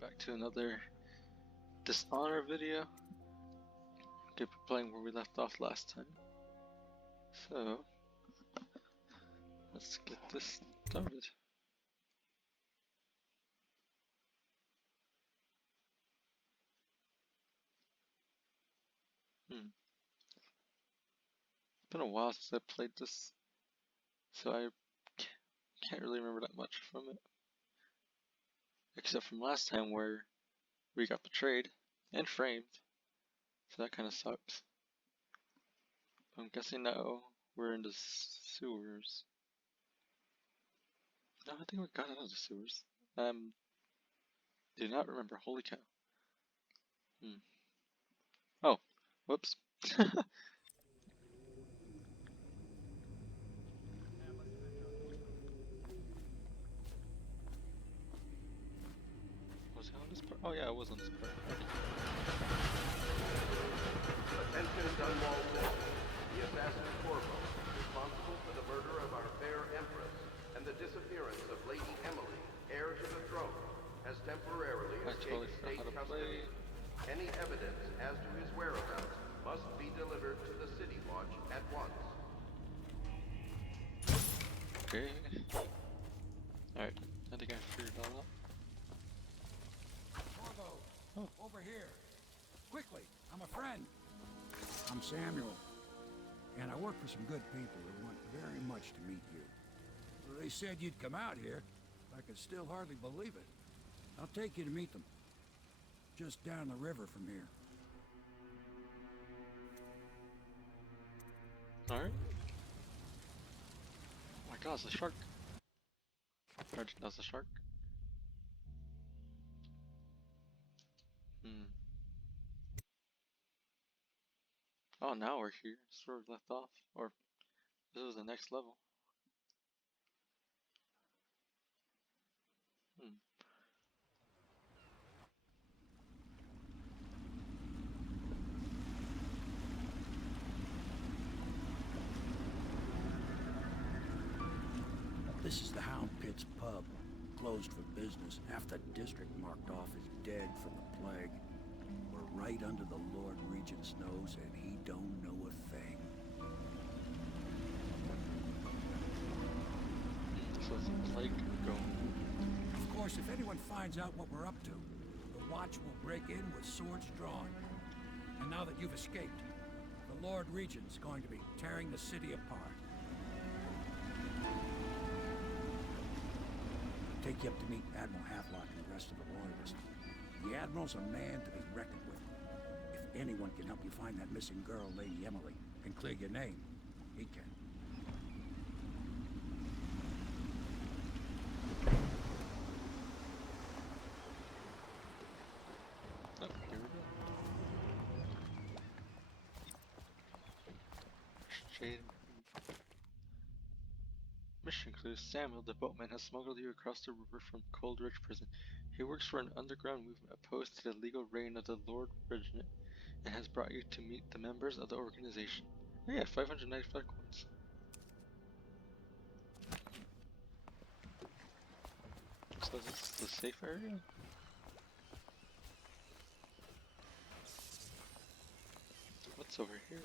back to another Dishonored video. Keep playing where we left off last time. So, let's get this started. It's been a while since I played this, so I can't really remember that much from it. Except from last time where we got betrayed and framed, so that kind of sucks. I'm guessing now we're in the sewers. No, I think we got out of the sewers. Do not remember. Holy cow. Oh, whoops. Was it on this part? Oh yeah, it was on this part. Attention Dunwall citizens. The assassin Corvo, responsible for the murder of our fair Empress and the disappearance of Lady Emily, heir to the throne, has temporarily escaped state custody. Any evidence as to his whereabouts must be delivered to the City Watch at once. Okay. Alright, I think I figured it all out. Corvo, over here. Quickly, I'm a friend. I'm Samuel, and I work for some good people who want very much to meet you. They said you'd come out here. I can still hardly believe it. I'll take you to meet them. Just down the river from here. Alright. Oh my god, it's a shark. That's a shark. Oh, now we're here. That's where we left off. Or, this was the next level. This is the Hound Pits pub. Closed for business. Half the district marked off as dead from the plague. We're right under the Lord Regent's nose, and he don't know a thing. So it's a plague going. Of course, if anyone finds out what we're up to, the Watch will break in with swords drawn. And now that you've escaped, the Lord Regent's going to be tearing the city apart. Take you up to meet Admiral Havelock and the rest of the Loyalists. The Admiral's a man to be reckoned with. If anyone can help you find that missing girl, Lady Emily, and clear your name, he can. Oh, here we go. Shade. Mission clues. Samuel, the boatman, has smuggled you across the river from Coldridge Prison. He works for an underground movement opposed to the legal reign of the Lord Regent and has brought you to meet the members of the organization. Oh yeah, 595 coins. So this is the safe area? What's over here?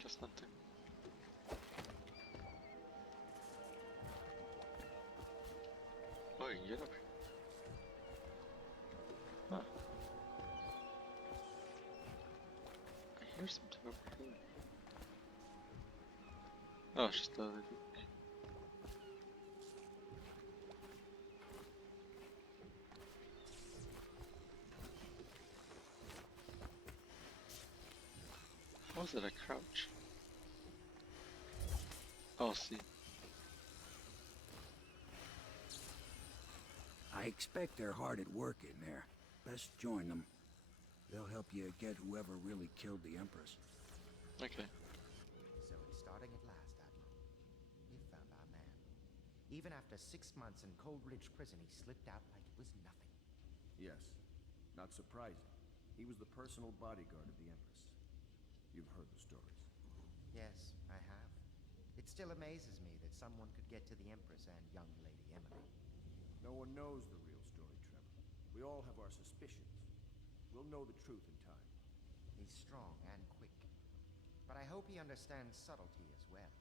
Just nothing. Oh, you can get up here. Huh. I hear something over here. Oh, it's just the other dude. How is it a crouch? Oh, see. I expect they're hard at work in there. Best join them. They'll help you get whoever really killed the Empress. Okay. So it's starting at last, Admiral. We found our man. Even after 6 months in Coldridge Prison, he slipped out like it was nothing. Yes. Not surprising. He was the personal bodyguard of the Empress. You've heard the stories. Yes, I have. It's still amazes me that someone could get to the Empress and young Lady Emily. No one knows the real story, Trevor. We all have our suspicions. We'll know the truth in time. He's strong and quick, but I hope he understands subtlety as well.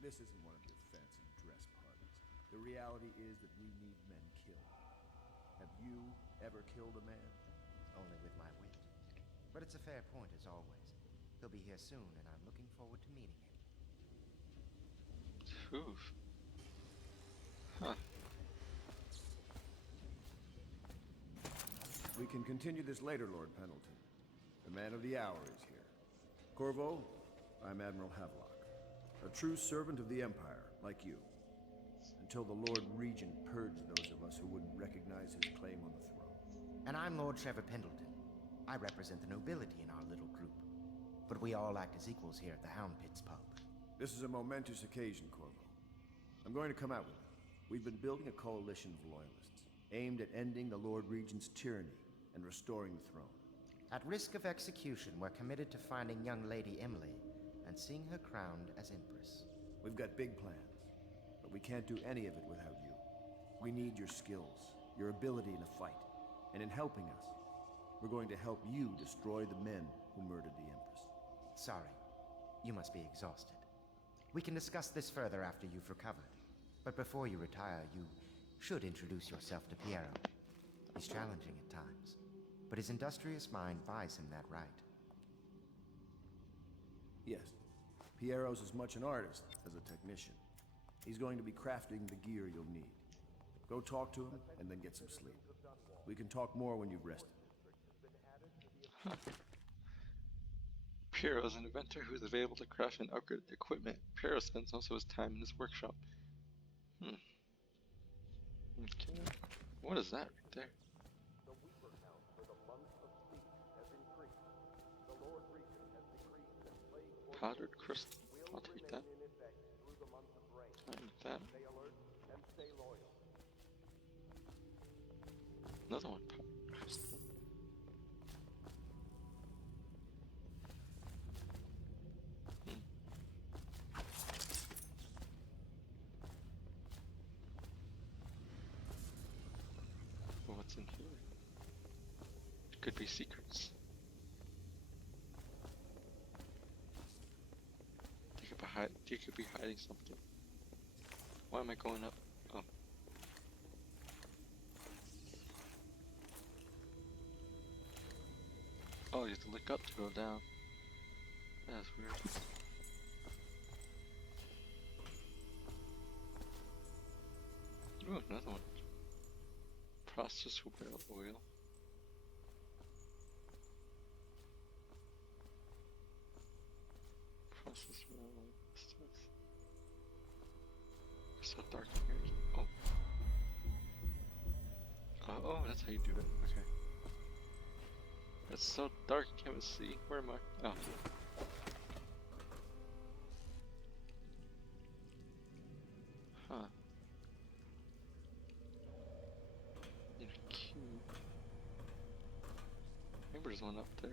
This isn't one of your fancy dress parties. The reality is that we need men killed. Have you ever killed a man? Only with my wit. But it's a fair point as always. He'll be here soon, and I'm looking forward to meeting him. Oof. Huh. We can continue this later, Lord Pendleton. The man of the hour is here. Corvo, I'm Admiral Havelock. A true servant of the Empire, like you. Until the Lord Regent purged those of us who wouldn't recognize his claim on the throne. And I'm Lord Trevor Pendleton. I represent the nobility in our little group. But we all act as equals here at the Hound Pits pub. This is a momentous occasion, Corvo. I'm going to come out with it. We've been building a coalition of loyalists, aimed at ending the Lord Regent's tyranny and restoring the throne. At risk of execution, we're committed to finding young Lady Emily and seeing her crowned as Empress. We've got big plans, but we can't do any of it without you. We need your skills, your ability in a fight, and in helping us, we're going to help you destroy the men who murdered the Empress. Sorry, you must be exhausted. We can discuss this further after you've recovered. But before you retire, you should introduce yourself to Piero. He's challenging at times, but his industrious mind buys him that right. Yes, Piero's as much an artist as a technician. He's going to be crafting the gear you'll need. Go talk to him, and then get some sleep. We can talk more when you've rested. Huh. Piero is an inventor who is available to craft and upgrade equipment. Piero spends most of his time in his workshop. Okay. What is that right there? The weeper count for the month of peace has increased. The Lord Regent has decreed that plague Powdered crystal. will I'll take remain that. in effect through the month of rain. I need that. Stay alert and stay loyal. Another one. Powdered crystal. What's in here? It could be secrets. They could be hiding something. Why am I going up? Oh. Oh, you have to look up to go down. That's weird. Ooh, another one. Processed whale oil. Processed whale oil. Stuff. It's so dark in here. Oh. Oh, that's how you do it. Okay. It's so dark I can't even see. Where am I? Oh. Huh. In a cube. Maybe there's one up there.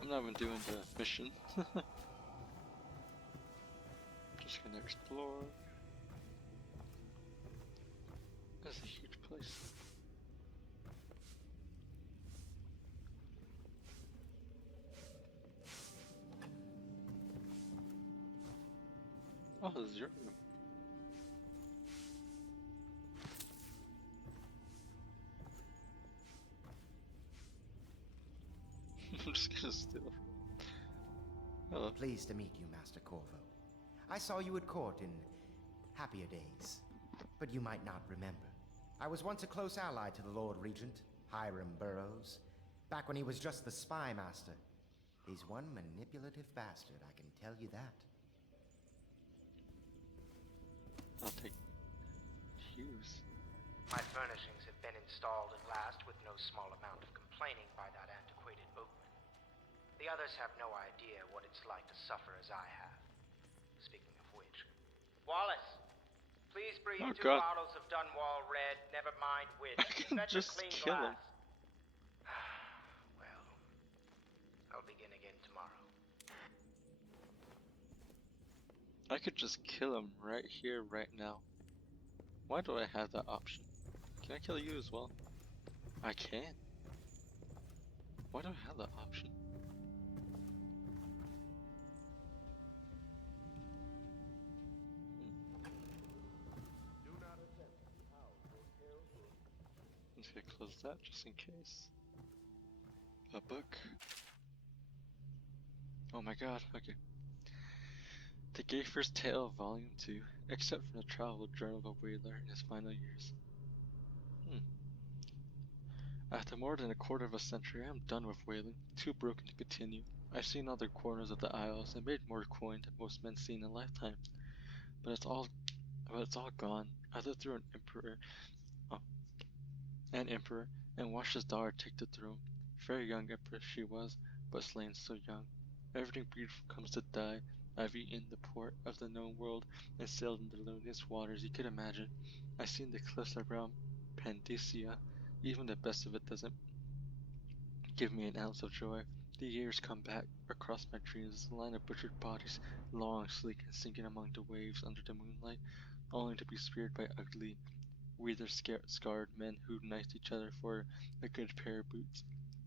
I'm not even doing the mission. Just gonna explore. That's a huge place. Oh, this is your room. I'm just gonna steal. Hello. Pleased to meet you, Master Corvo. I saw you at court in happier days, but you might not remember. I was once a close ally to the Lord Regent, Hiram Burroughs, back when he was just the spy master. He's one manipulative bastard, I can tell you that. I'll take Hughes. My furnishings have been installed at last with no small amount of complaining by that antiquated boatman. The others have no idea what it's like to suffer as I have. Speaking of which... Wallace! Please bring Oh, 2 God. bottles of Dunwall Red, never mind which. I can Fetch a just clean kill him. glass. Well, I'll be I could just kill him right here, right now. Why do I have that option? Can I kill you as well? I can. Why do I have that option? Do not attempt to house your care room. I'm just gonna close that just in case. A book. Oh my god, okay. The Gayfer's Tale, Volume 2, except from the travel journal of a whaler in his final years. After more than a quarter of a century, I am done with whaling, too broken to continue. I've seen other corners of the isles and made more coin than most men see in a lifetime. But it's all gone. I lived through oh, an emperor, and watched his daughter take the throne. Very young empress she was, but slain so young. Everything beautiful comes to die. I've eaten the port of the known world and sailed in the loneliest waters you could imagine. I've seen the cliffs around Pandacia. Even the best of it doesn't give me an ounce of joy. The years come back across my dreams, a line of butchered bodies, long, sleek, and sinking among the waves under the moonlight, only to be speared by ugly, weather-scarred men who knifed each other for a good pair of boots.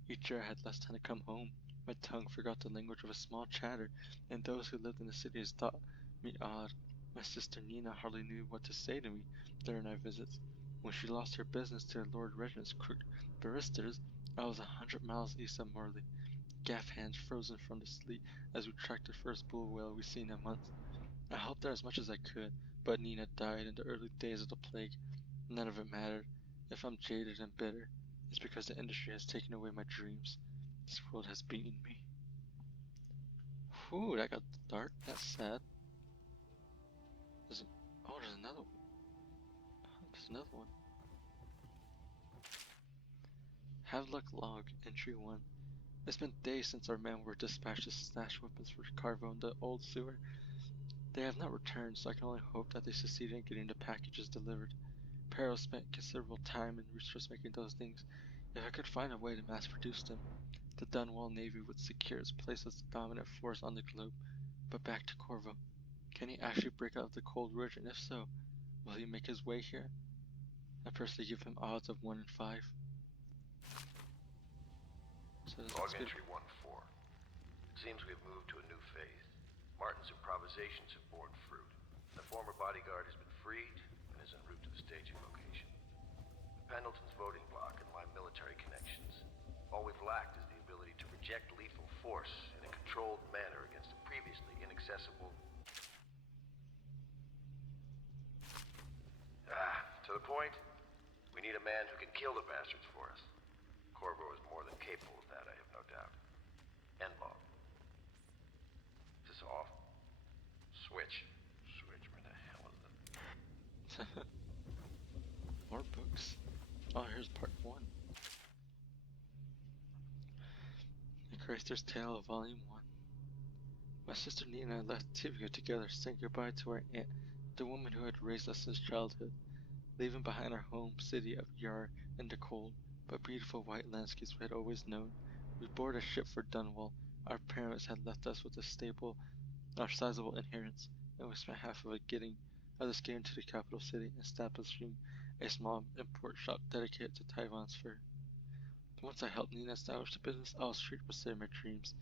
Each year I had less time to come home. My tongue forgot the language of a small chatter, and those who lived in the cities thought me odd. My sister Nina hardly knew what to say to me during our visits. When she lost her business to Lord Reginald's crooked barristers, I was 100 miles east of Morley, gaff hands frozen from the sleet as we tracked the first bull whale we seen in months. I helped her as much as I could, but Nina died in the early days of the plague. None of it mattered. If I'm jaded and bitter, it's because the industry has taken away my dreams. This world has beaten me. Whew, that got dark. That's sad. There's an, oh, there's another one. There's another one. Havelock Log, Entry 1. It's been days since our men were dispatched to stash weapons for Carvo in the old sewer. They have not returned, so I can only hope that they succeed in getting the packages delivered. Peril spent considerable time and research making those things. If I could find a way to mass produce them, the Dunwall Navy would secure its place as the dominant force on the globe. But back to Corvo. Can he actually break out of the cold ridge, and if so, will he make his way here? I personally give him odds of 1 in 5. So Log that's good. entry 1-4. It seems we've moved to a new phase. Martin's improvisations have borne fruit. The former bodyguard has been freed and is en route to the staging location. Pendleton's voting bloc and my military connections. All we've lacked is the ability to project lethal force in a controlled manner against a previously inaccessible... to the point, we need a man who can kill the bastards for us. Corvo is more than capable of that, I have no doubt. Endball. Is this off? Switch. Switch, where the hell is it? More books. Oh, here's part 1. The Chrysler's Tale, Volume 1. My sister Nina and I left Tivia together, saying goodbye to our aunt, the woman who had raised us since childhood, leaving behind our home city of Yar in the cold but beautiful white landscapes we had always known. We boarded a ship for Dunwall. Our parents had left us with our sizable inheritance, and we spent half of it getting to the capital city, establishing a small import shop dedicated to Taiwan's fur. Once I helped Nina establish the business, I was free to pursue my dreams.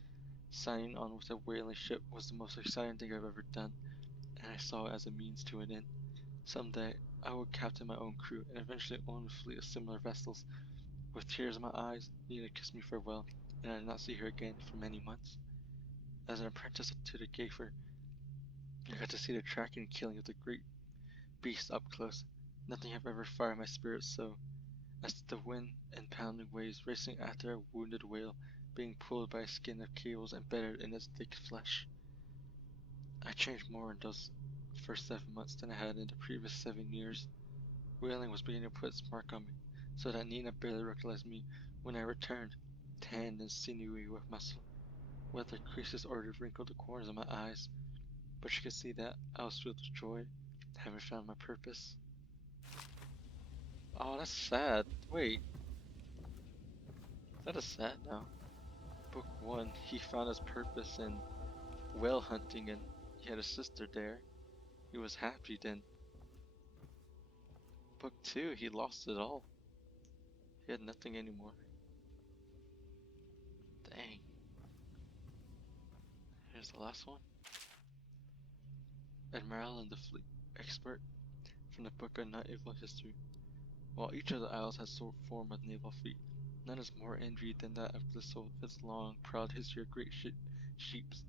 Signing on with a whaling ship was the most exciting thing I've ever done, and I saw it as a means to an end. Someday, I would captain my own crew and eventually own a fleet of similar vessels. With tears in my eyes, Nina kissed me farewell, and I did not see her again for many months. As an apprentice to the Gayfer, I got to see the tracking and killing of the great beast up close. Nothing had ever fired my spirits so, as the wind and pounding waves racing after a wounded whale being pulled by a skin of cables embedded in its thick flesh. I changed more in those first 7 months than I had in the previous 7 years. Whaling was beginning to put its mark on me, so that Nina barely recognized me when I returned, tanned and sinewy with muscle. Weather creases already wrinkled the corners of my eyes, but she could see that I was filled with joy, having found my purpose. Oh, that's sad. Wait, that is sad now. Book 1, he found his purpose in whale hunting and he had a sister there. he was happy, then book 2, he lost it all. He had nothing anymore. Dang. Here's the last one. Admiral and the Fleet Expert from the book of Naval History. While each of the isles has some form of naval fleet, none is more envied than that of Glistle with its long, proud history of great ships,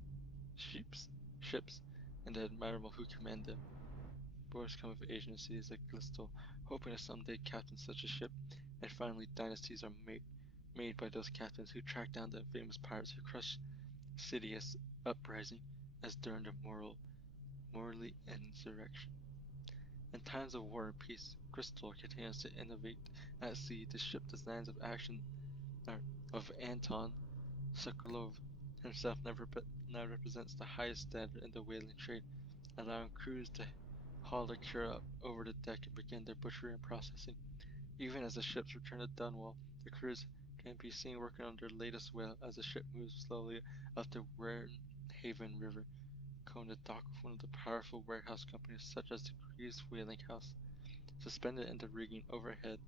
and the admiral who command them. Boys come of age in cities like Glistle, hoping to someday captain such a ship, and finally dynasties are made by those captains who track down the famous pirates who crushed Sidious uprising as during the Morley insurrection. In times of war and peace, Crystal continues to innovate at sea. The ship designs of Anton Sokolov himself now represents the highest standard in the whaling trade, allowing crews to haul the cure up over the deck and begin their butchery and processing. Even as the ships return to Dunwall, the crews can be seen working on their latest whale as the ship moves slowly up the Haven River, going to dock with one of the powerful warehouse companies such as the Greaves Whaling House. Suspended in the rigging overhead,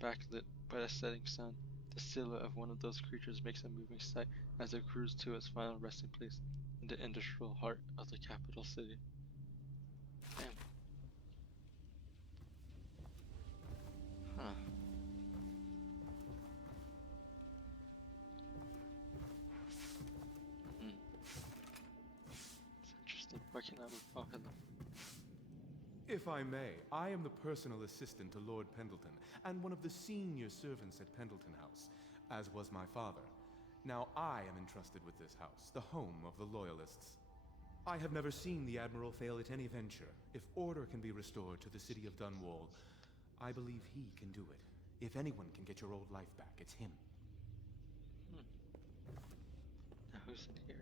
backlit by the setting sun, the silhouette of one of those creatures makes a moving sight as it cruises to its final resting place in the industrial heart of the capital city. Damn. Huh. It's interesting. Why can't I move? Oh, hello. If I may, I am the personal assistant to Lord Pendleton, and one of the senior servants at Pendleton House, as was my father. Now I am entrusted with this house, the home of the Loyalists. I have never seen the Admiral fail at any venture. If order can be restored to the city of Dunwall, I believe he can do it. If anyone can get your old life back, it's him. Now who's in here?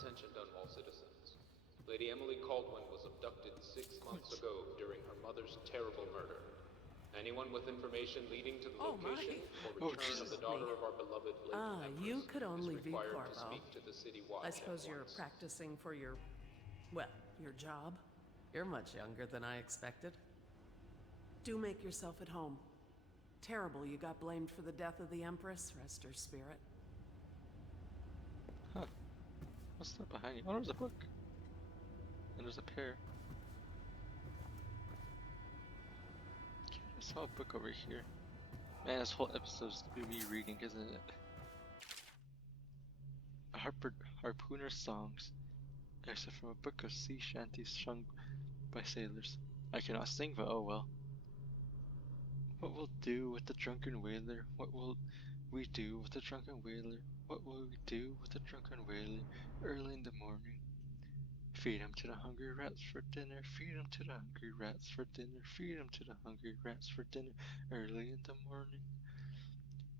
Attention Dunwall citizens. Lady Emily Caldwin was abducted 6 months ago during her mother's terrible murder. Anyone with information leading to the location or return of the daughter of our beloved late Empress You could only is be required to Corvo. speak to the city watch I suppose at you're once. practicing for your job. You're much younger than I expected. Do make yourself at home. Terrible you got blamed for the death of the Empress. Rest her spirit. Huh. What's that behind you? Oh, there's a book. And there's a pair. Okay, I saw a book over here. Man, this whole episode's gonna be me reading, isn't it? Harpooner Songs. Except from a book of sea shanties sung by sailors. I cannot sing, but oh well. What we'll do with the drunken whaler? What will we do with the drunken whaler? What will we do with the drunken whaler early in the morning? Feed him to the hungry rats for dinner. Feed him to the hungry rats for dinner. Feed him to the hungry rats for dinner early in the morning.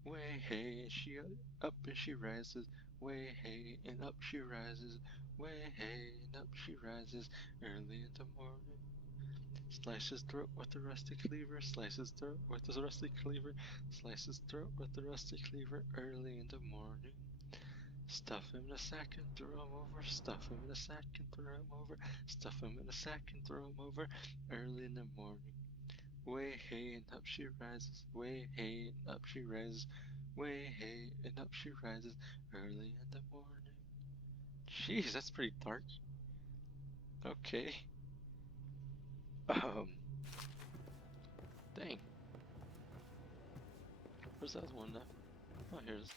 Way hey, and she up and she rises. Way hey, and up she rises. Way hey, and up she rises early in the morning. Slice his throat with the rusty cleaver. Slice his throat with the rusty cleaver. Slice his throat with the rusty cleaver early in the morning. Stuff him in a sack and throw him over. Stuff him in a sack and throw him over. Stuff him in a sack and throw him over early in the morning. Way hey and up she rises. Way hey and up she rises. Way hey and up she rises early in the morning. Jeez, that's pretty dark. Okay. Dang. Where's that one now? Oh, here's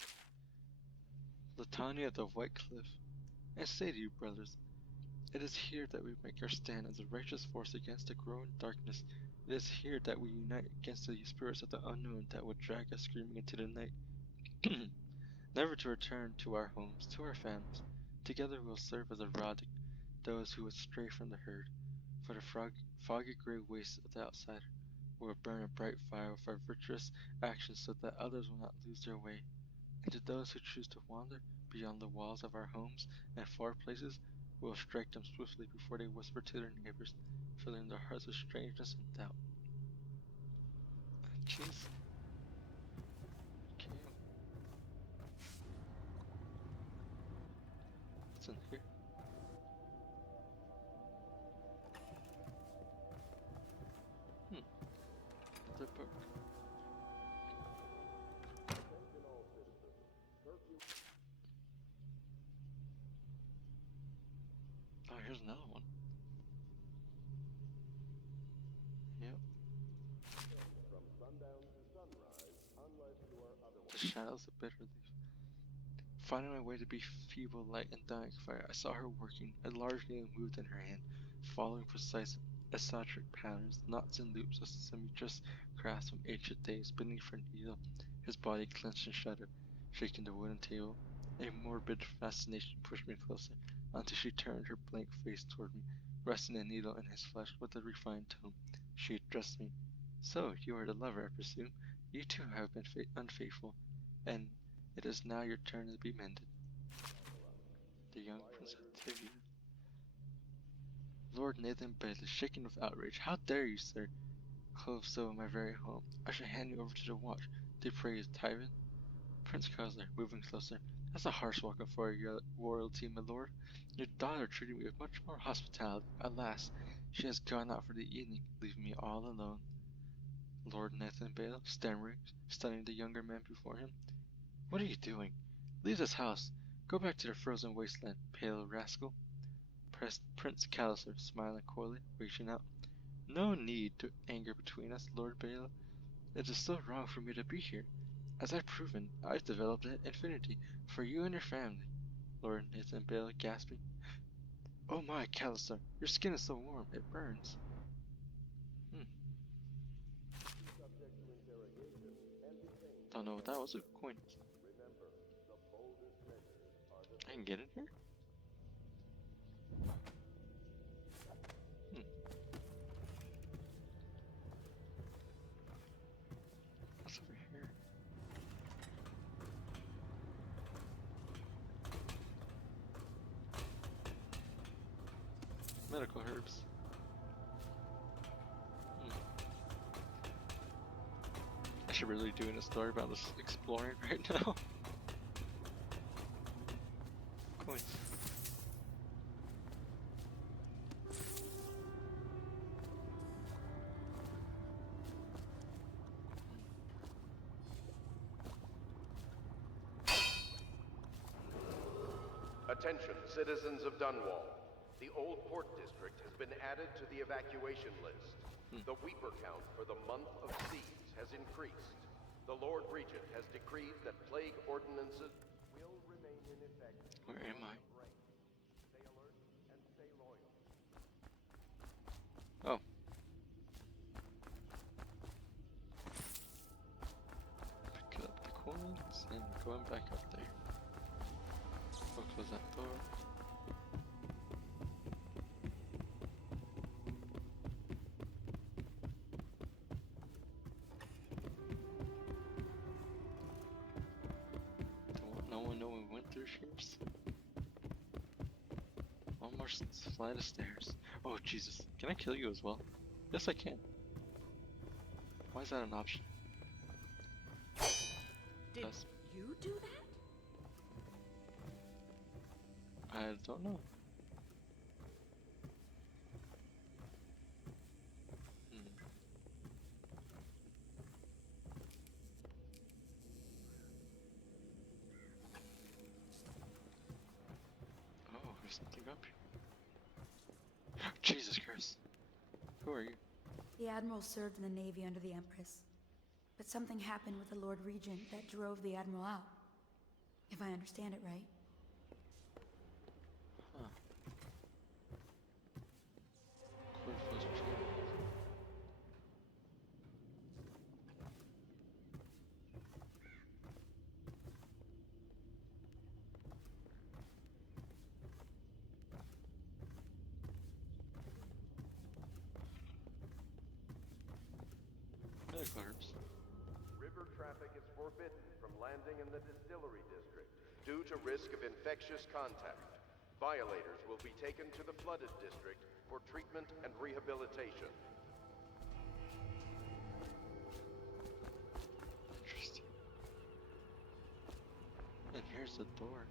Latanya of the White Cliff. I say to you, brothers, it is here that we make our stand as a righteous force against the growing darkness. It is here that we unite against the spirits of the unknown that would drag us screaming into the night. Never to return to our homes, to our families. Together we will serve as a rod to those who would stray from the herd. For the foggy gray wastes of the outsider, we will burn a bright fire with our virtuous actions so that others will not lose their way. And to those who choose to wander beyond the walls of our homes and far places, we will strike them swiftly before they whisper to their neighbors, filling their hearts with strangeness and doubt. Jeez. Okay. in here. Another book. Oh, here's another one. Yep. From sundown to sunrise, unless you are otherwise. The shadows of bitter leaf. Finding my way to be feeble light and dying fire, I saw her working. A large needle moved in her hand, following precise eccentric patterns, knots and loops of semi-just crafts from ancient days. Beneath her needle, his body clenched and shuddered, shaking the wooden table. A morbid fascination pushed me closer, until she turned her blank face toward me, resting the needle in his flesh with a refined tone. She addressed me. So, you are the lover, I presume. You too have been unfaithful, and it is now your turn to be mended. The young Prince Octavia. Lord Nathan Bailey, shaking with outrage. How dare you, sir, clothe so in my very home? I shall hand you over to the watch. They praise Tywin. Prince Cosler, moving closer. That's a harsh welcome for your royalty, my lord. Your daughter treated me with much more hospitality. Alas, she has gone out for the evening, leaving me all alone. Lord Nathan Bale, stammering, studying the younger man before him. What are you doing? Leave this house. Go back to the frozen wasteland, pale rascal. Prince Callister, smiling coyly, reaching out. No need to anger between us, Lord Bale. It is still wrong for me to be here. As I've proven, I've developed an affinity for you and your family. Lord Nathan Bale, gasping. Oh my, Callister, your skin is so warm, it burns. Don't know what that was, a coin. I can get in here? What's over here? Medical herbs. I should really be doing a story about this exploring right now. Coins. Attention, citizens of Dunwall. The Old Port District has been added to the evacuation list. The Weeper count for the month of siege has increased. The Lord Regent has decreed that plague ordinances will remain in effect. Where am I? Stay alert and stay loyal. Oh. Pick up the coins and going back up there. I'll close that door. Don't want no one know we went through here. One more flight of stairs. Oh Jesus, can I kill you as well? Yes I can. Why is that an option? Did you do that? I don't know. Oh, there's something up here. Jesus Christ. Who are you? The Admiral served in the Navy under the Empress. But something happened with the Lord Regent that drove the Admiral out. If I understand it right. Huh. Corvus Trade. Medical herbs. River traffic is forbidden from landing in the distillery district due to risk of infectious contact. Violators will be taken to the flooded district for treatment and rehabilitation. Interesting. And here's the door.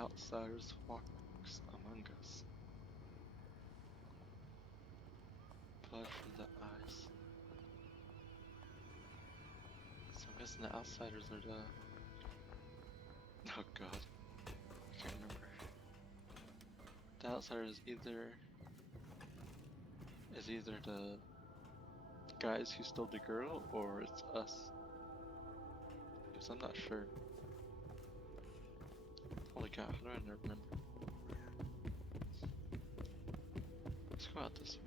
outsiders walks among us. Blood from the eyes. So I'm guessing the outsiders are the... Oh god. I can't remember. The outsider is either the guys who stole the girl or it's us. Because I'm not sure. Holy cow, how do I not remember? Let's go out this way.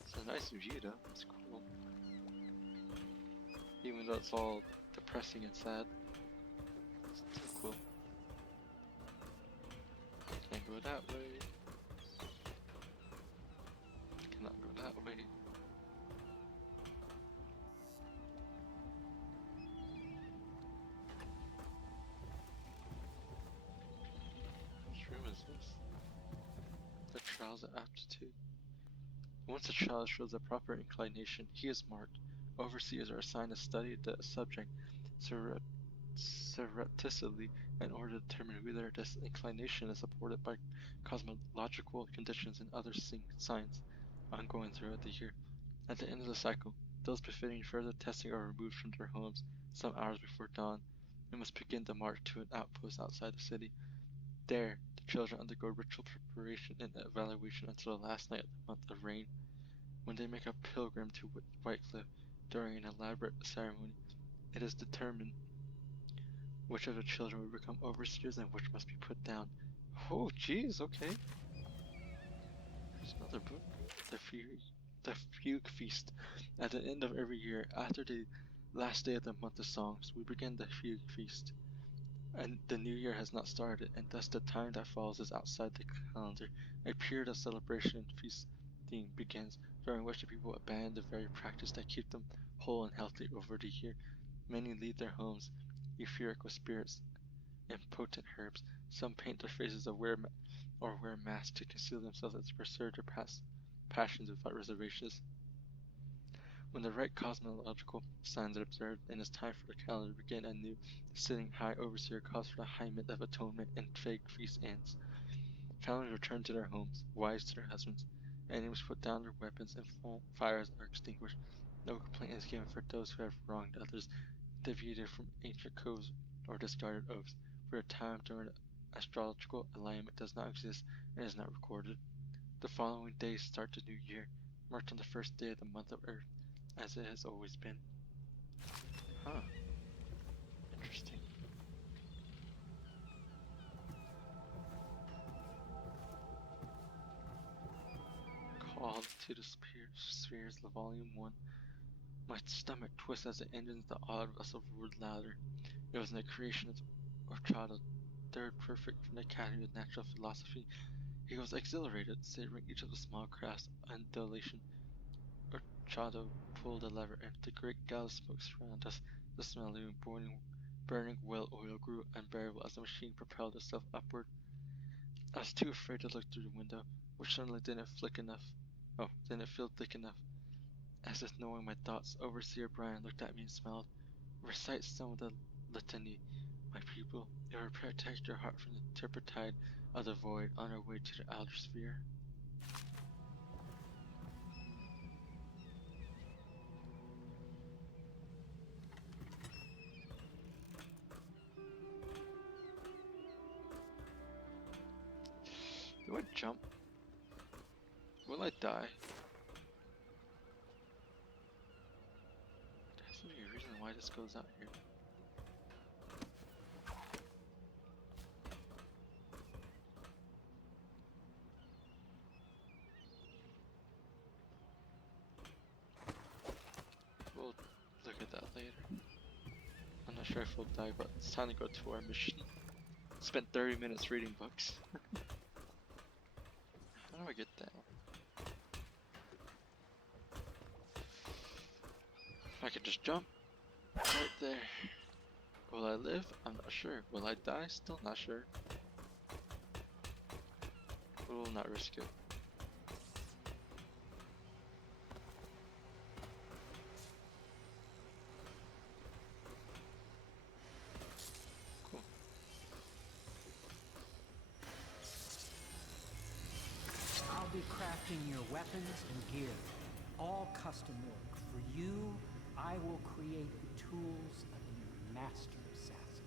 It's a nice view though, it's cool. Even though it's all depressing and sad. It's still cool. Can't go that way. Cannot go that way. Which room is this? The trials of aptitude. Once a child shows a proper inclination, he is marked. Overseers are assigned to study the subject surreptitiously in order to determine whether this inclination is supported by cosmological conditions and other signs ongoing throughout the year. At the end of the cycle, those befitting further testing are removed from their homes some hours before dawn and must begin the march to an outpost outside the city. There, the children undergo ritual preparation and evaluation until the last night of the month of rain, when they make a pilgrim to Whitecliff during an elaborate ceremony. It is determined which of the children will become overseers and which must be put down. Oh, jeez, okay. There's another book. The Fugue Feast. At the end of every year, after the last day of the month of songs, we begin the Fugue Feast. And the new year has not started, and thus the time that follows is outside the calendar. A period of celebration and feasting begins, during which the people abandon the very practice that keep them whole and healthy over the year. Many leave their homes, euphoric with spirits and potent herbs. Some paint their faces or wear masks to conceal themselves and pursue their past passions without reservations. When the right cosmological signs are observed and it's time for the calendar to begin anew, the sitting high overseer calls for the hymen of atonement and fake feast ends. Families return to their homes, wives to their husbands, enemies put down their weapons and fires are extinguished. No complaint is given for those who have wronged others, deviated from ancient codes or discarded oaths, for a time during astrological alignment does not exist and is not recorded. The following days start the new year, marked on the first day of the month of Earth, as it has always been. Huh. Interesting. Called to the Spheres, Volume 1. My stomach twists as it enters the odd rustle roared louder. It was in the creation of Orchada, third prefect from the Academy of Natural Philosophy. He was exhilarated, savoring each of the small crafts undulation. Orchado pulled a lever, and the great gale of smoke surrounded us. The smell of burning whale oil grew unbearable as the machine propelled itself upward. I was too afraid to look through the window, which suddenly didn't feel thick enough. As if knowing my thoughts, Overseer Brian looked at me and smiled. Recite some of the litany, my pupil. It will protect your heart from the turpentide of the void on our way to the outer sphere. Do I jump? Will I die? There has to be a reason why this goes out here. We'll look at that later. I'm not sure if we'll die, but it's time to go to our mission. Spent 30 minutes reading books. How do I get down? I could just jump right there. Will I live? I'm not sure. Will I die? Still not sure. We will not risk it. crafting your weapons and gear. All custom work. For you, I will create the tools of a master assassin.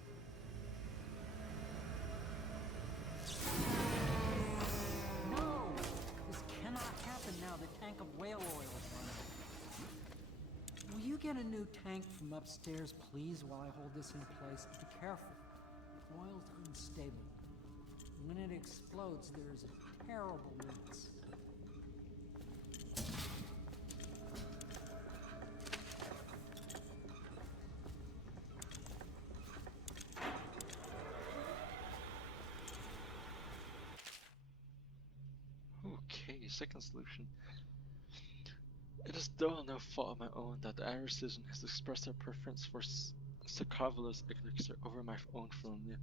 No! This cannot happen now. The tank of whale oil is running out. Will you get a new tank from upstairs, please, while I hold this in place? Be careful. Oil's unstable. When it explodes, there is a terrible mess. Okay, second solution. It is though no fault of my own that the Irish citizen has expressed their preference for Sakavala's elixir over my own familia,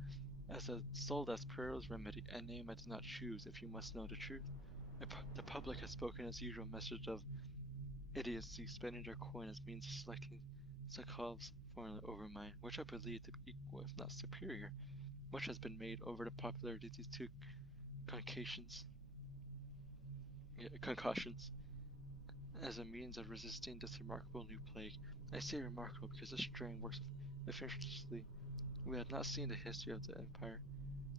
as a sold as Piero's remedy, a name I did not choose if you must know the truth. The public has spoken its usual message of idiocy, spending their coin as means of selecting Sakav's formula over mine, which I believe to be equal, if not superior. Much has been made over the popularity of these two concoctions as a means of resisting this remarkable new plague. I say remarkable because this strain works efficiently. We had not seen the history of the empire.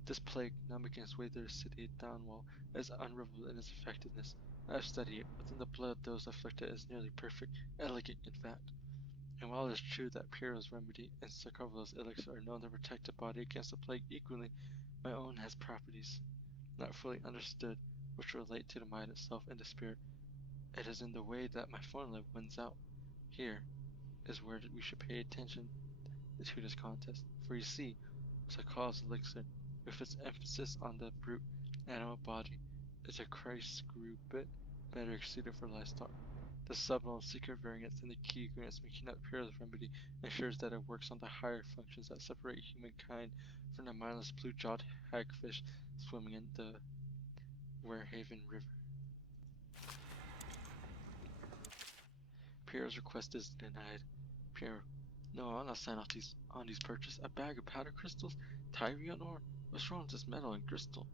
This plague now making its way through the city at Downwall is unrivaled in its effectiveness. I have studied it. Within the blood of those afflicted is nearly perfect, elegant in fact. And while it is true that Piero's remedy and Sakavala's elixir are known to protect the body against the plague equally, my own has properties not fully understood which relate to the mind itself and the spirit. It is in the way that my formula wins out. Here is where we should pay attention to this contest. For you see, Sakav's elixir, with its emphasis on the brute animal body, is a Christ screw bit better suited for livestock. The subtle and secret variance in the key ingredients making up Pierre's remedy ensures that it works on the higher functions that separate humankind from the mindless blue-jawed hagfish swimming in the Warehaven River. Pierre's request is denied. Pierre, no, I'll not sign off on these purchases. A bag of powder crystals? Tyrian ore? What's wrong with this metal and crystal?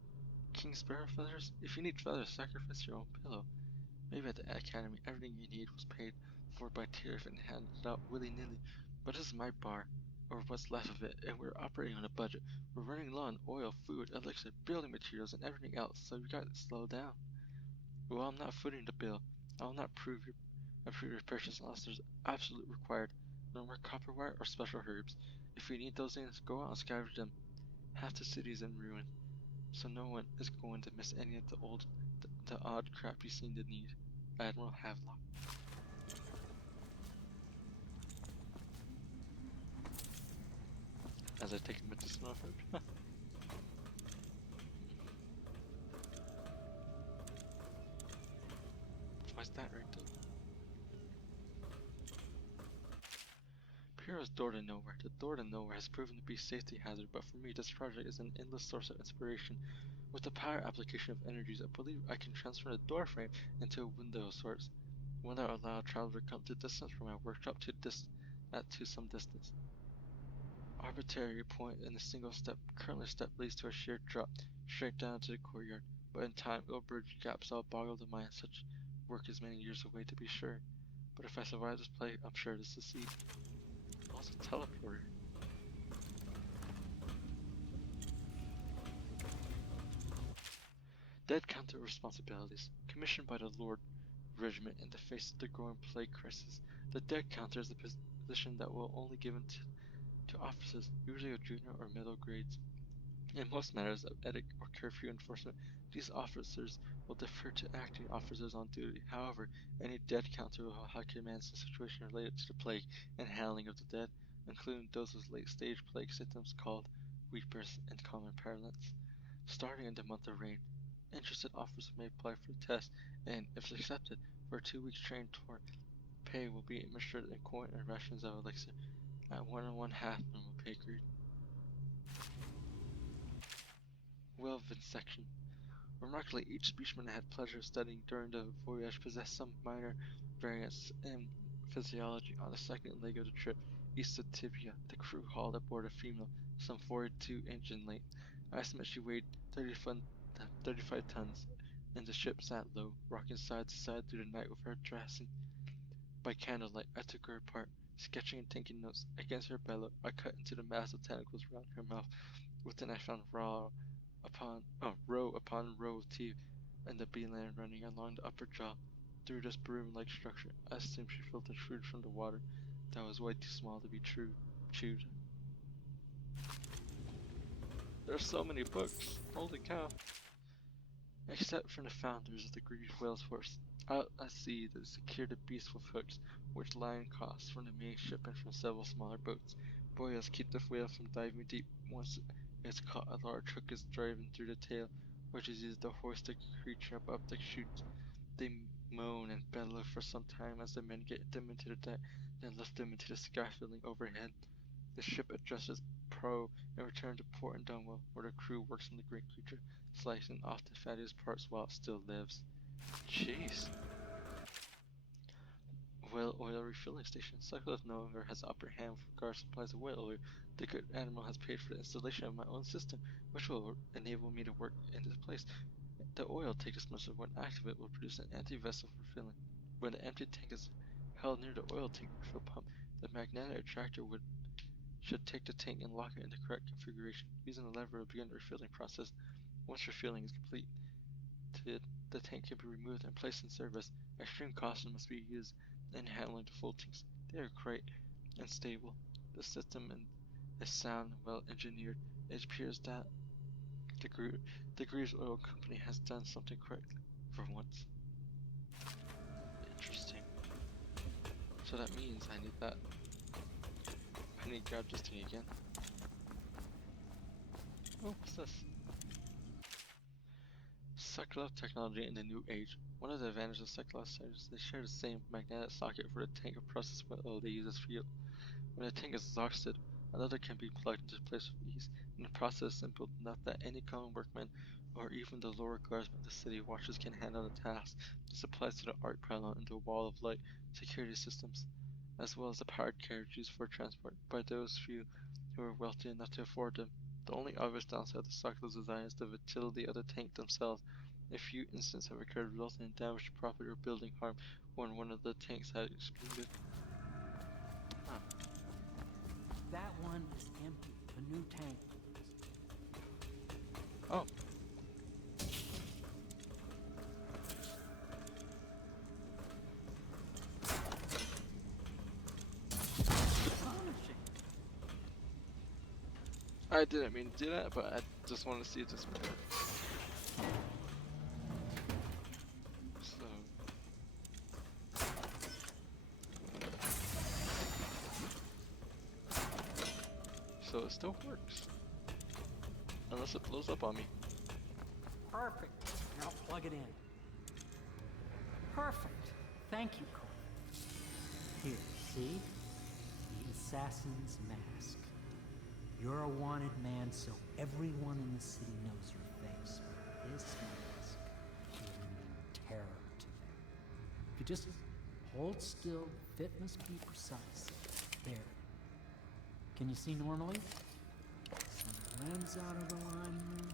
King sparrow feathers? If you need feathers, sacrifice your own pillow. Maybe at the academy everything you need was paid for by tariff and handed out willy-nilly, but this is my bar, or what's left of it, and we're operating on a budget. We're running low on oil, food, elixir, building materials, and everything else, so we gotta slow down. Well, I'm not footing the bill. I will not approve your purchase unless there's absolute required. No more copper wire or special herbs. If you need those things, go out and scavenge them. Half the city's in ruin, so no one is going to miss any of the odd crap you seem to need. Admiral Havelock. As I take a medicinal herb. Why's that right there? Piero's door to nowhere. The door to nowhere has proven to be a safety hazard, but for me this project is an endless source of inspiration. With the power application of energies, I believe I can transform the door frame into a window of sorts. One that will allow a traveler to come to distance from my workshop to some distance. Arbitrary point in a single step, currently step leads to a sheer drop, straight down to the courtyard, but in time it will bridge gaps that will boggle the mind. Such work is many years away to be sure. But if I survive this plague, I'm sure to succeed. Also teleporter. Dead counter responsibilities. Commissioned by the Lord Regiment in the face of the growing plague crisis, the dead counter is a position that will only given to officers, usually of junior or middle grades. In most matters of etiquette or curfew enforcement, these officers will defer to acting officers on duty. However, any dead counter will have commands in situations related to the plague and handling of the dead, including those with late-stage plague symptoms called weepers in common parlance. Starting in the month of rain, interested officers may apply for the test, and, if accepted, for a 2 week training tour, pay will be administered in coin and rations of elixir at 1 1/2 normal pay grade. Will vivisection. Remarkably, each speechman I had pleasure of studying during the voyage possessed some minor variance in physiology. On the second leg of the trip, east of Tibia, the crew hauled aboard a female, some 42 inches in length. I estimate she weighed 35 tons, and the ship sat low, rocking side to side through the night with her dressing. By candlelight, I took her apart, sketching and taking notes. Against her bellow, I cut into the massive tentacles around her mouth. Within, I found row upon row of teeth, and the beeline running along the upper jaw. Through this broom-like structure, I assumed she filtered food from the water that was way too small to be chewed. There are so many books. Holy cow. Except for the founders of the Greek whales force. Out at sea, they secure the beast with hooks, which line costs from the main ship and from several smaller boats. Buoys keep the whale from diving deep. Once it's caught, a large hook is driven through the tail, which is used to hoist the creature up the chute. They moan and bellow for some time as the men get them into the deck, then lift them into the sky filling overhead. The ship adjusts prow and returns to port in Dunwell, where the crew works on the great creature, slicing off the fattiest parts while it still lives. Jeez. Whale oil refilling station. Sutcliffe no longer has the upper hand with regards to supplies of whale oil. The good admiral has paid for the installation of my own system, which will enable me to work in this place. The oil tank dispenser, when activated, will produce an empty vessel for filling. When the empty tank is held near the oil tank refill pump, the magnetic attractor should take the tank and lock it in the correct configuration. Using the lever will begin the refilling process. Once refilling is complete, the tank can be removed and placed in service. Extreme caution must be used in handling the full tanks. They are great and stable. The system is sound and well engineered. It appears that the Greaves Oil Company has done something correctly for once. Interesting. So that means I need to grab this thing again. Oh, what's this? Cyclops technology in the new age. One of the advantages of Cyclops is they share the same magnetic socket for the tank of process oil they use as fuel. When the tank is exhausted, another can be plugged into place with ease, and the process is simple enough that any common workman or even the lower guardsmen of the city watchers can handle the task. This applies to the arc pylon and the wall of light security systems, as well as the powered carriage used for transport by those few who are wealthy enough to afford them. The only obvious downside of the Cyclops design is the vitality of the tank themselves. A few incidents have occurred resulting in damage to property or building harm when one of the tanks had exploded. Huh. That one is empty. A new tank. Oh. I didn't mean to do that, but I just want to see if this would work. So it still works. Unless it blows up on me. Perfect. Now plug it in. Perfect. Thank you, Cole. Here, see? The assassin's mask. You're a wanted man, so everyone in the city knows your face. But this mask will mean terror to them. If you just hold still, the fit must be precise. There. Can you see normally? Some lens out of alignment.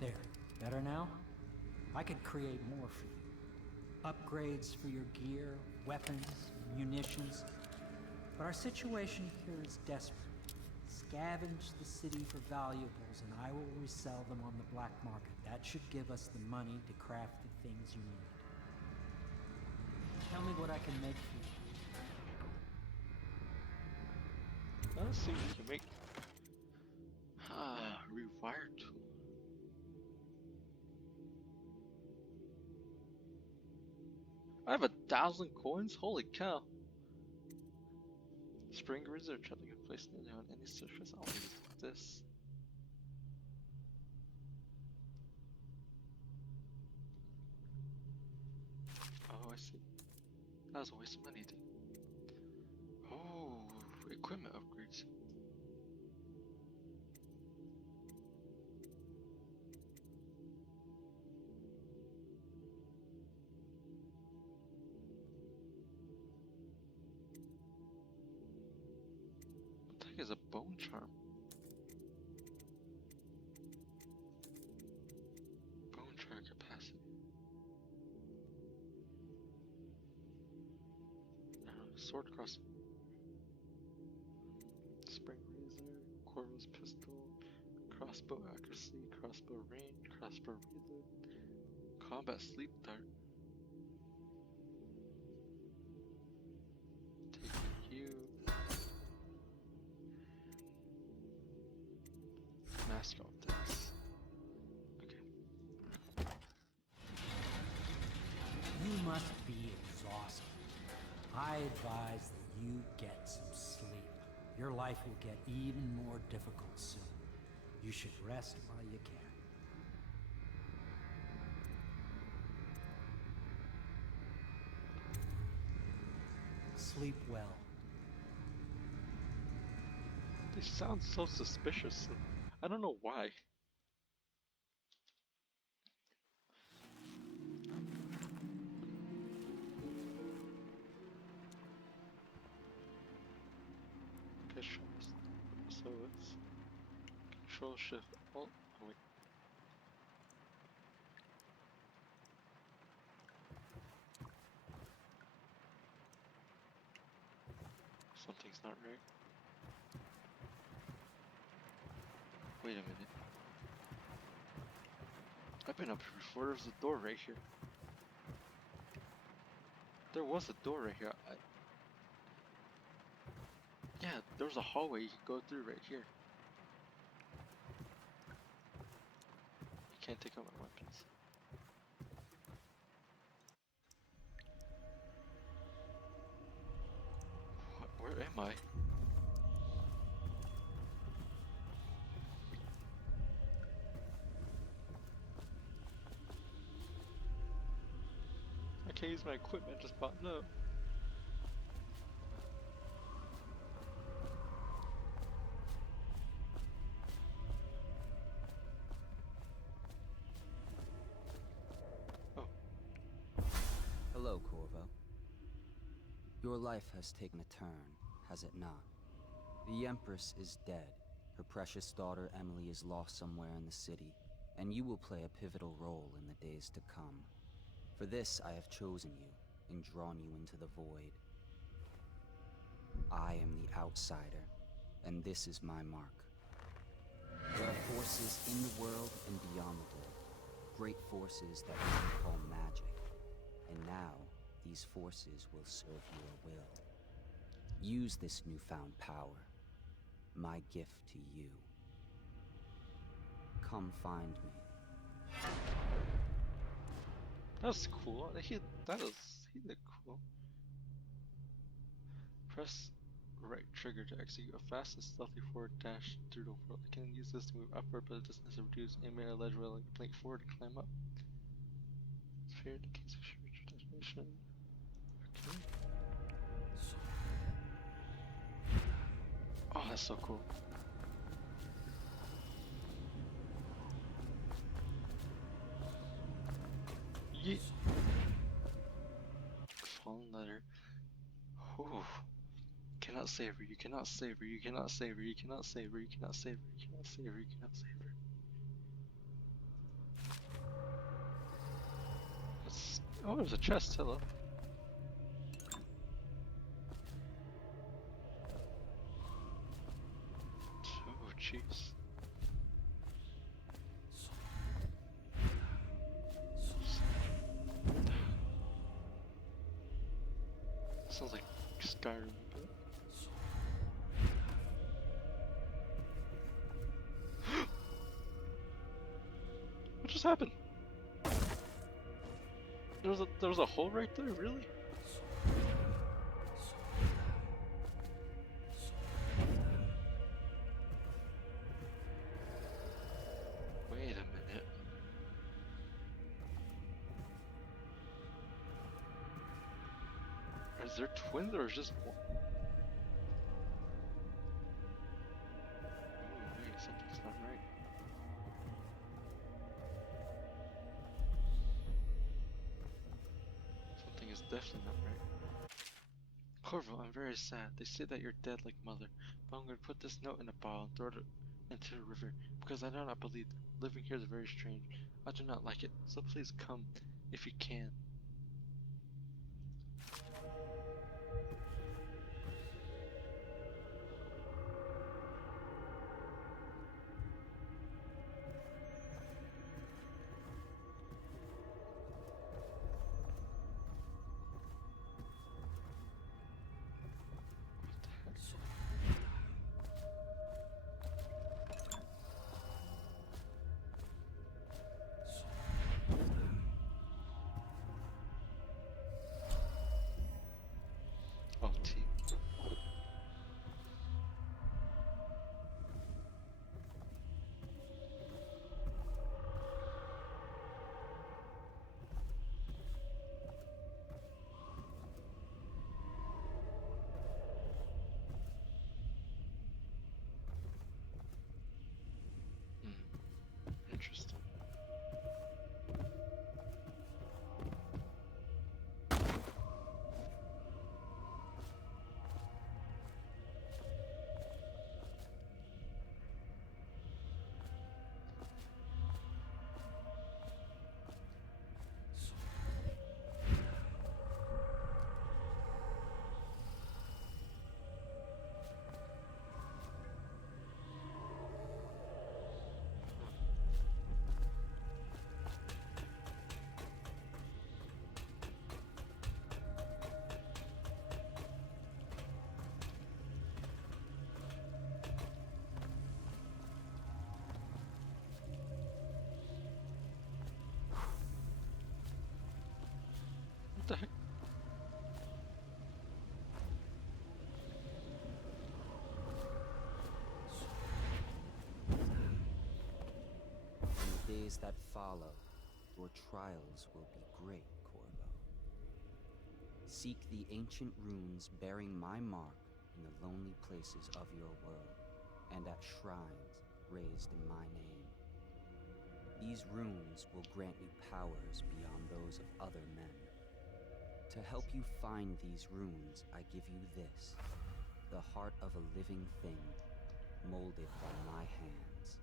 There. Better now? I could create more for you. Upgrades for your gear, weapons, munitions. But our situation here is desperate. Scavenge the city for valuables and I will resell them on the black market. That should give us the money to craft the things you need. Tell me what I can make for you. Let's see what we can make. Rewire tool. I have 1,000 coins? Holy cow. Spring reserve trap that can place nearly on any surface. I'll use this. Oh, I see. That was a waste of money, dude. Oh, equipment upgrades. What the heck is a bone charm? Bone charm. sword cross. Spring razor, Corvo's pistol, crossbow accuracy, crossbow range, crossbow reload, combat sleep dart. Taking you. Master optics. Okay. You must be exhausted. I advise that you get some sleep. Your life will get even more difficult soon. You should rest while you can. Sleep well. They sound so suspicious. I don't know why. So it's Control Shift Alt. Oh wait. Something's not right. Wait a minute. I've been up here before. There's a door right here. There was a door right here. Yeah, there was a hallway you could go through right here. You can't take out my weapons. What? Where am I? I can't use my equipment, just popped up. Oh. Hello, Corvo. Your life has taken a turn, has it not? The Empress is dead. Her precious daughter Emily is lost somewhere in the city, and you will play a pivotal role in the days to come. For this, I have chosen you and drawn you into the void. I am the outsider, and this is my mark. There are forces in the world and beyond the world, great forces that we can call magic. And now, these forces will serve your will. Use this newfound power, my gift to you. Come find me. That's cool. He looked cool. Press right trigger to execute a fast and stealthy forward dash through the world. I can use this to move upward, but it doesn't reduce aim at a ledge where I can blink forward and climb up. Sphere indicates a short destination. Okay. Oh, that's so cool. Yeet. Fallen letter. Ooh. Cannot save her, you cannot save her, you cannot save her, you cannot save her, you cannot save her, you cannot save her, you cannot save her. That's... Oh, there's a chest, hello. Oh, jeez. Sounds like Skyrim a bit. What just happened? There was a hole right there, really? Wait a minute. Is there twins or is just one? Ooh, wait, something's not right. Something is definitely not right. Corvo, I'm very sad. They say that you're dead like mother, but I'm going to put this note in a bottle and throw it into the river, because I do not believe them. Living here is very strange. I do not like it, so please come, if you can. days that follow, your trials will be great, Corvo. Seek the ancient runes bearing my mark in the lonely places of your world, and at shrines raised in my name. These runes will grant you powers beyond those of other men. To help you find these runes, I give you this, the heart of a living thing, molded by my hands.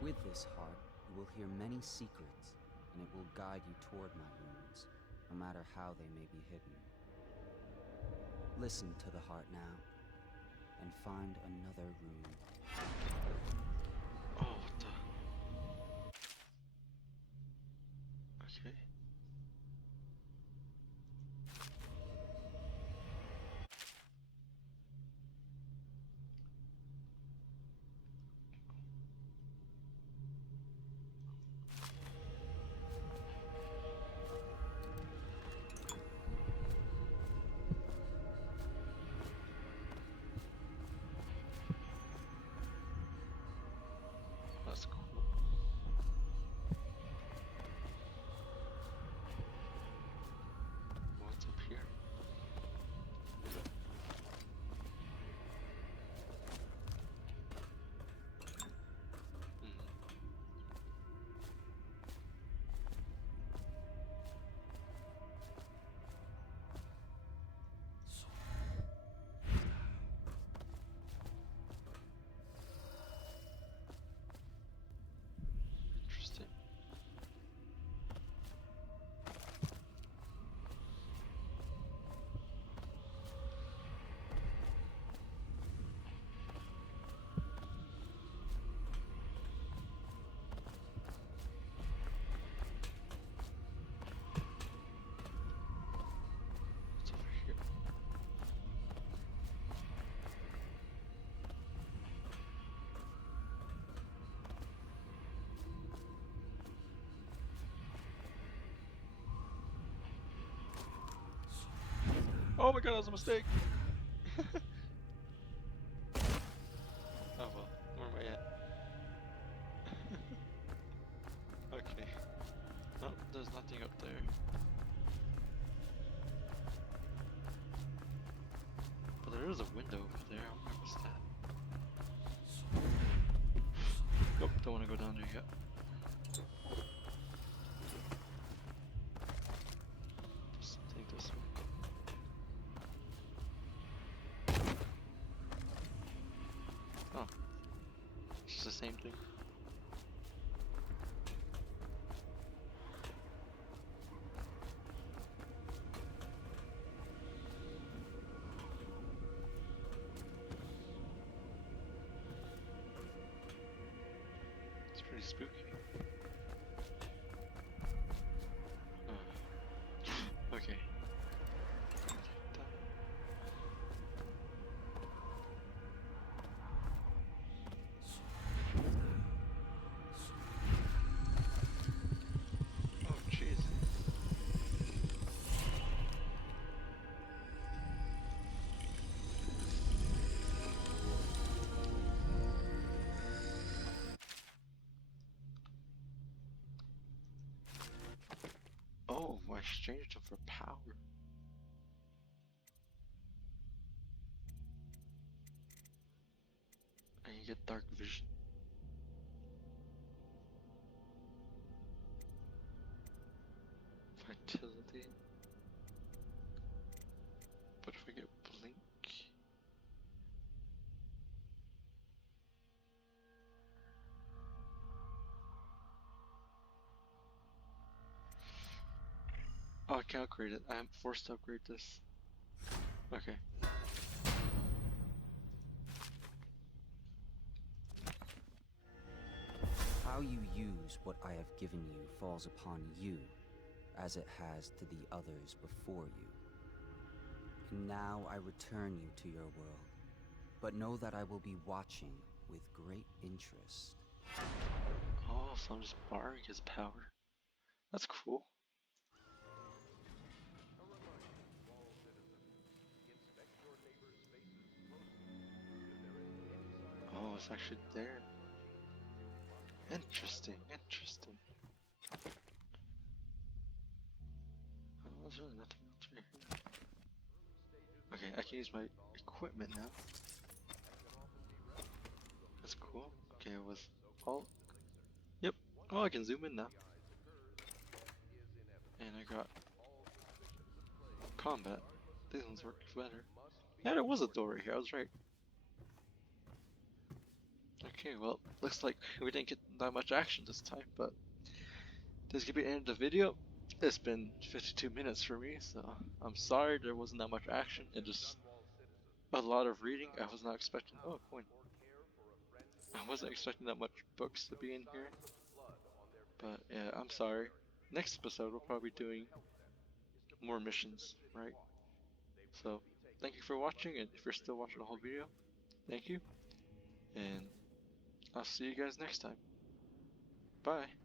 With this heart, you will hear many secrets, and it will guide you toward my runes, no matter how they may be hidden. Listen to the heart now, and find another rune. Oh, what the? Okay. That's cool. What's up here? Interesting. What's over here? Oh my god, that was a mistake! Oh well, where am I at? Okay. Nope, there's nothing up there. But there is a window over there. I wonder what's that. Nope, don't want to go down there yet. Just take this one. Oh, it's the same thing. It's pretty spooky. Okay. Oh, jeez. Oh, I exchanged them for power. And you get dark vision. Vitality. But if I get blink. Oh, I can't upgrade it. I'm forced to upgrade this. Okay. How you use what I have given you falls upon you, as it has to the others before you. And now I return you to your world, but know that I will be watching with great interest. Oh, so I'm just borrowing his power. That's cool. A reminder to all citizens, inspect your neighbor's spaces closely. If there is any sign Oh, it's actually there. Interesting, interesting. There's really nothing else right here. Okay, I can use my equipment now. That's cool. Okay, with all. Yep. Oh, I can zoom in now. And I got combat. These ones work better. Yeah, there was a door right here. I was right. Okay, well, looks like we didn't get that much action this time, but this could be the end of the video. It's been 52 minutes for me, so I'm sorry there wasn't that much action. It just a lot of reading. I was not expecting. Oh, coin. I wasn't expecting that much books to be in here. But yeah, I'm sorry. Next episode we'll probably be doing more missions, right? So thank you for watching, and if you're still watching the whole video, thank you. And I'll see you guys next time. Bye.